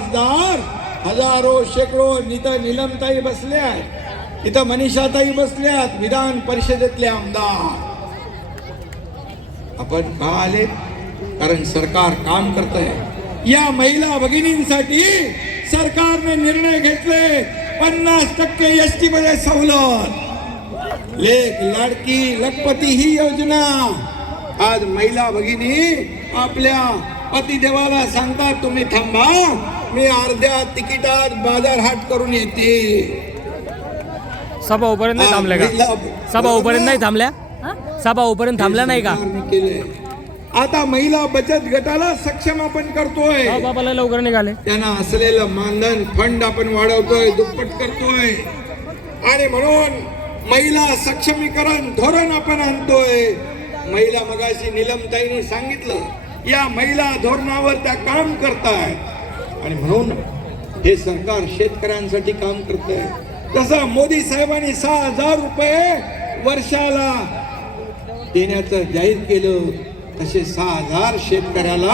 खासदार हजारो शेकडो इथं निलमताई बसल्या इथं मनीषाताई बसल्यात विधान परिषदेतले आमदार आपण का आले कारण सरकार काम करत आहे या महिला भगिनींसाठी सरकारने निर्णय घेतले पन्नास टक्के एस टी मध्ये सवलत लेख लाडकी लखपती ही योजना आज महिला भगिनी आपल्या पतिदेवाला सांगतात तुम्ही थांबा मी अर्ध्या तिकिटात बाजार हाट करून येते सभा उपर्यंत नाही थांबल्या का सभा उपर्यंत नाही थांबल्या सभा उपर्यंत थांबल्या नाही का आता महिला बचत गटाला सक्षम आपण करतोय बाबाला लवकर निघाले त्यांना असलेलं मानधन फंड आपण वाढवतोय दुप्पट करतोय आणि म्हणून महिला सक्षमीकरण धोरण आपण आणतोय महिला मगाशी निलमताईने सांगितलं या महिला धोरणावर त्या काम करतायत आणि म्हणून हे सरकार शेतकऱ्यांसाठी काम करत आहे तसा मोदी साहेबांनी सहा हजार रुपये वर्षाला देण्याचं जाहीर केलं तसे सहा हजार शेतकऱ्याला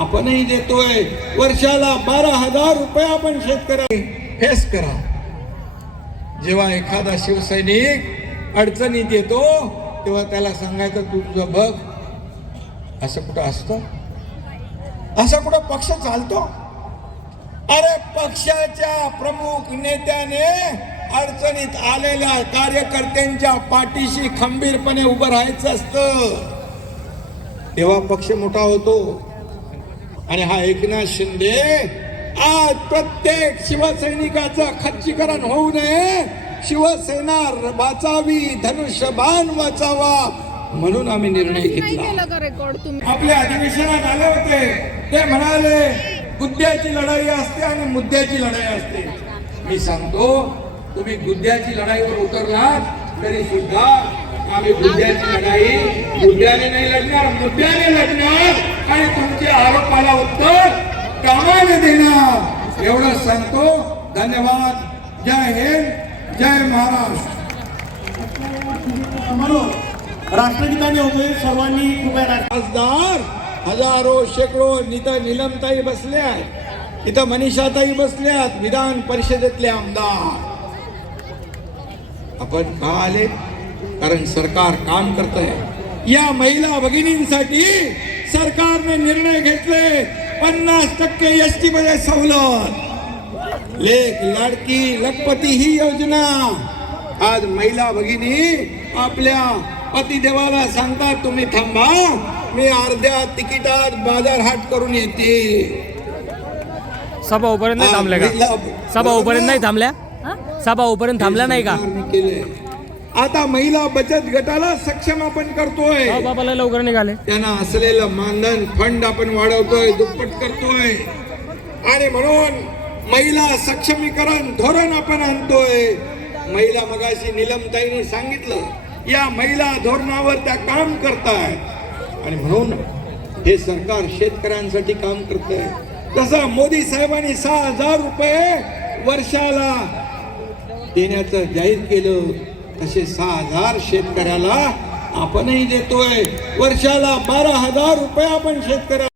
आपणही देतोय वर्षाला बारा हजार रुपये आपण शेतकऱ्या फेस करा जेव्हा एखादा शिवसैनिक अडचणीत येतो तेव्हा त्याला सांगायचं तू तुझं बघ असं कुठं असतं असं कुठं पक्ष चालतो अरे पक्षाच्या प्रमुख नेत्याने अडचणीत आलेल्या कार्यकर्त्यांच्या पाठीशी खंबीरपणे उभं राहायचं असत तेव्हा पक्ष मोठा होतो आणि हा एकनाथ शिंदे आज प्रत्येक शिवसैनिकाचं खच्चीकरण होऊ नये शिवसेना वाचावी बाण वाचावा म्हणून आम्ही निर्णय घेतला आपल्या अधिवेशनात आले होते ते म्हणाले गुद्द्याची लढाई असते आणि मुद्द्याची लढाई असते मी सांगतो तुम्ही गुद्द्याची लढाईवर उतरलात तरी सुद्धा आम्ही गुद्द्याची लढाई गुद्याने नाही लढणार मुद्द्याने लढणार आणि तुमचे आरोपाला उत्तर कामाने देणार एवढं सांगतो धन्यवाद जय हिंद जय महाराष्ट्र राष्ट्रगीताने होते सर्वांनी कृपया खासदार हजारो शेकडो इथं निलमताई बसल्या इथं मनीषाताई बसल्यात विधान परिषदेतले आमदार आपण का आले कारण सरकार काम करत आहे या महिला भगिनींसाठी सरकारने निर्णय घेतले पन्नास टक्के एस टी मध्ये सवलत लेख लाडकी लखपती ही योजना आज महिला भगिनी आपल्या पतिदेवाला सांगतात तुम्ही थांबा मी अर्ध्या तिकिटात बाजार हाट करून येते सभा उपर्यंत नाही थांबल्या का सभा उपर्यंत नाही थांबल्या सभा उपर्यंत थांबल्या नाही का आता महिला बचत गटाला सक्षम आपण करतोय बाबाला लवकर निघाले त्यांना असलेलं मानधन फंड आपण वाढवतोय दुप्पट करतोय आणि म्हणून महिला सक्षमीकरण धोरण आपण आणतोय महिला मगाशी निलमताईने सांगितलं या महिला धोरणावर त्या काम करतायत आणि म्हणून हे सरकार शेतकऱ्यांसाठी काम करत आहे तसा मोदी साहेबांनी सहा हजार रुपये वर्षाला देण्याचं जाहीर केलं तसे सहा हजार शेतकऱ्याला आपणही देतोय वर्षाला बारा हजार रुपये आपण शेतकऱ्याला